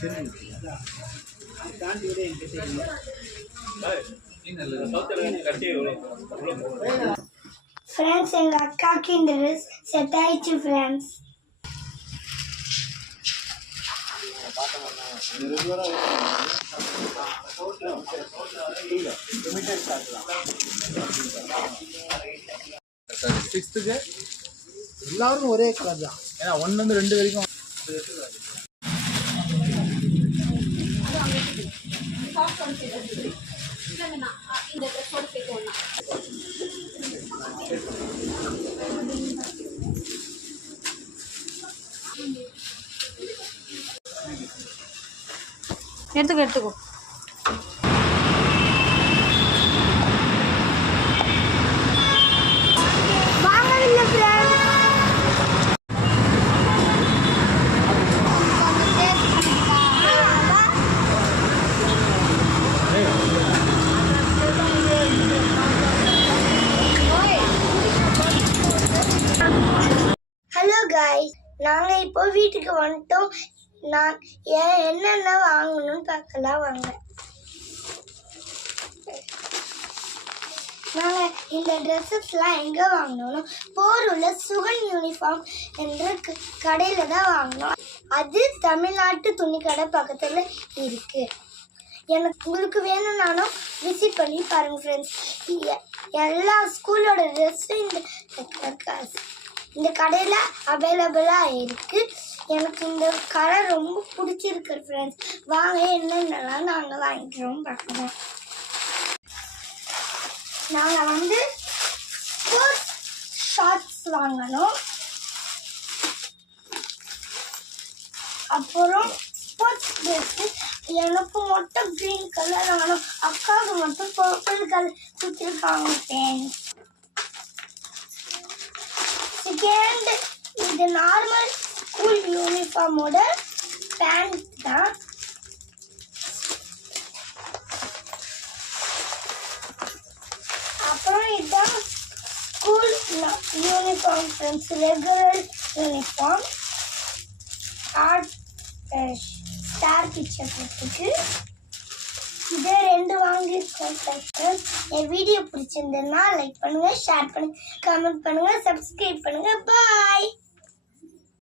Friends எங்க அக்காக்கு இந்த ட்ரெஸ் செட் ஆயிடுச்சு ஃப்ரெண்ட்ஸ். சிக்ஸ்த்துக்கு எல்லாரும் ஒரே கலர் தான். ஏன்னா 1 to 2 வரைக்கும் எடுத்துக்கோ. ஹலோ காய்ஸ், நாங்கள் இப்போ வீட்டுக்கு வந்துட்டோம். நான் என்னென்ன வாங்கணும்னு பார்க்கலாம் வாங்க. நாங்கள் இந்த ட்ரெஸ்ஸஸ்லாம் எங்கே வாங்கினோம்? போரூரில் சுகன் யூனிஃபார்ம் என்ற கடையில் தான் வாங்கினோம். அது தமிழ்நாட்டு துணிக்கடை பக்கத்தில் இருக்குது. எனக்கு உங்களுக்கு வேணும்னாலும் விசிட் பண்ணி பாருங்கள் ஃப்ரெண்ட்ஸ். எல்லா ஸ்கூலோட ட்ரெஸ்ஸும் இந்த கடையில் அவைலபிளாக இருக்குது. எனக்கு இந்த கலர் ரொம்ப பிடிச்சிருக்கு ஃப்ரெண்ட்ஸ். வாங்க என்னென்னலாம் நாங்கள் வாங்கிக்கிறோம் பார்க்கலாம். நாங்கள் ஸ்போர்ட்ஸ் ஷார்ட்ஸ் வாங்கணும். அப்புறம் ஸ்போர்ட்ஸ் ட்ரெஸ்ஸு எனக்கு மட்டும் க்ரீன் கலர் வாங்கணும். அக்காவுக்கு மட்டும் பர்பிள் கலர் கொடுத்துருக்காங்க ஃப்ரெண்ட்ஸ். செகண்ட், இது நார்மல் ஸ்கூல் யூனிஃபார்மோட பேண்ட் தான். அப்புறம் இதுதான் school uniform friends, regular uniform. Art star picture கொடுத்துருக்கு. இதே 2 வாங்கியிருக்கோம் ஃப்ரெண்ட்ஸ். என் வீடியோ பிடிச்சிருந்ததுன்னா லைக் பண்ணுங்கள், ஷேர் பண்ணுங்கள், கமெண்ட் பண்ணுங்கள், சப்ஸ்கிரைப் பண்ணுங்கள். பாய்.